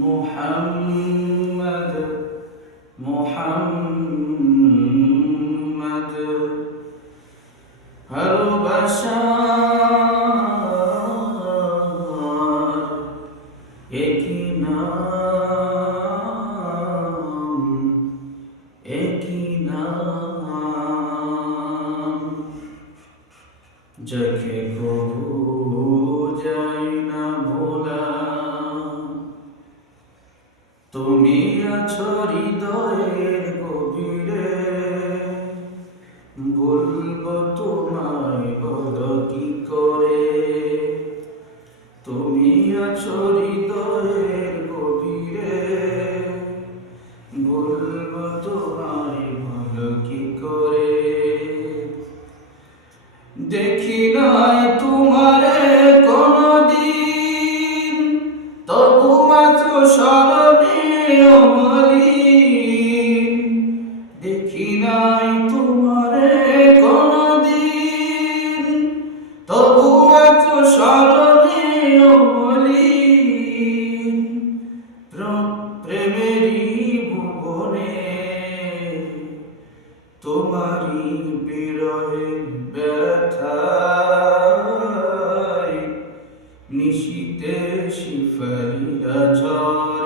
মোহাম্মদ মোহাম্মদ ভালোবাসা একই নাম একই নাম। যাকে কবু তুমি আছো হৃদয়ের নাই তোমারে কোনদিন। তবু আছো স্মরণে অমলিন। প্র- প্রেমেরই ভুবনে তোমারই বিরহে ব্যথায় নিশীতে শিফারিরা ঝরে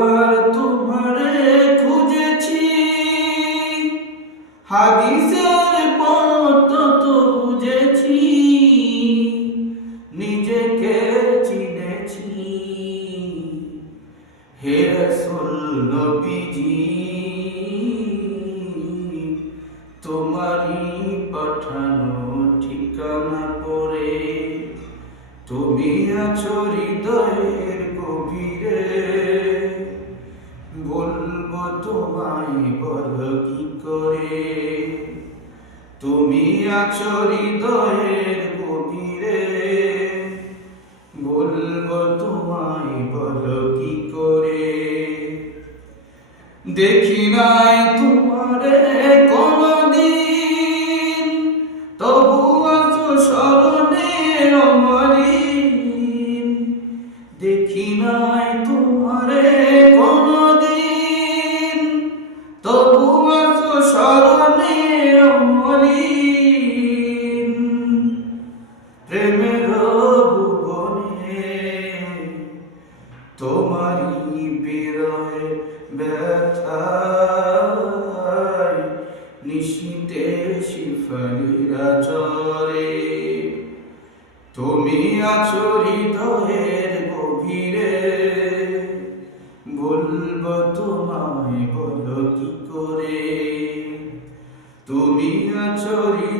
যতবার তোমারে খুঁজেছি। হাদিসের পথ তো বুঝেছি, নিজেকে চিনেছি। হে রসুল নবীজি, তোমারই পাঠানো ঠিকানা পরে তুমি আছো হৃদয়ের তোমায় বলো কি করে? তুমি আছো হৃদয়ের গভীরে। বলব তোমায় কি করে? দেখি নাই তোমারে দেখি নাই তোমারে কোনদিন। বিরহে ব্যথায় নিশীতে শিফারিরা চরে তুমি আছো হৃদয়ের গভীরে, বলব তোমায় বলো কি করে? তুমি আছো হৃদয়ের